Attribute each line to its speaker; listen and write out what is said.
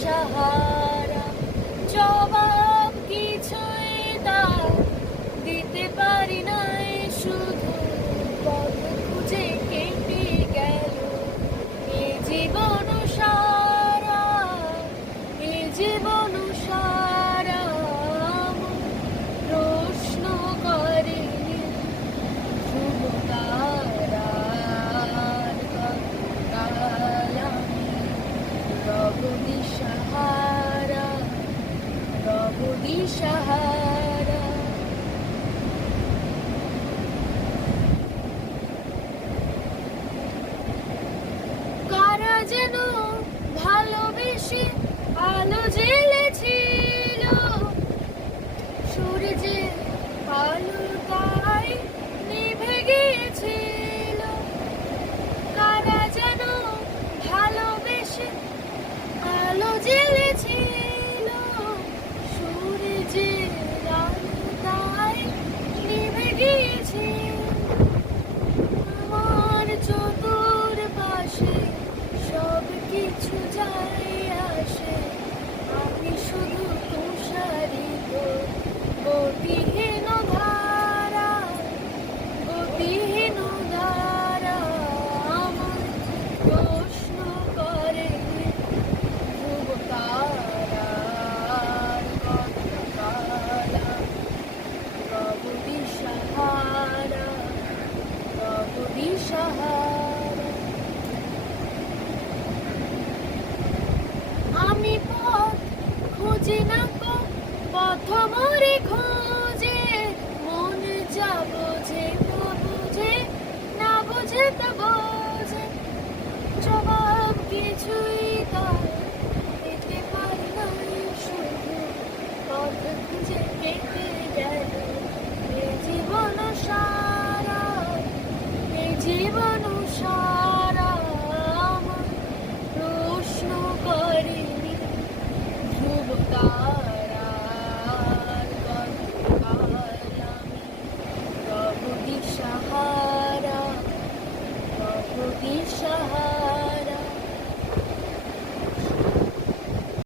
Speaker 1: দিশাহারা জবাব কিছুই দাও দিতে পারি নাই শুধু খুঁজে গেল। এ জীবন সারা জীবন দিশাহারা কারা যেন ভালোবেসে আলো জ্বেলেছিল কিছু যায় আসে, আমি শুধু তুষারিত গতিহীন ধারা গতিহীন ধারা আমার প্রশ্ন করে ধ্রুব তারার খুঁজি না মন যা বোঝে বুঝে না জবাব কিছুই Krishna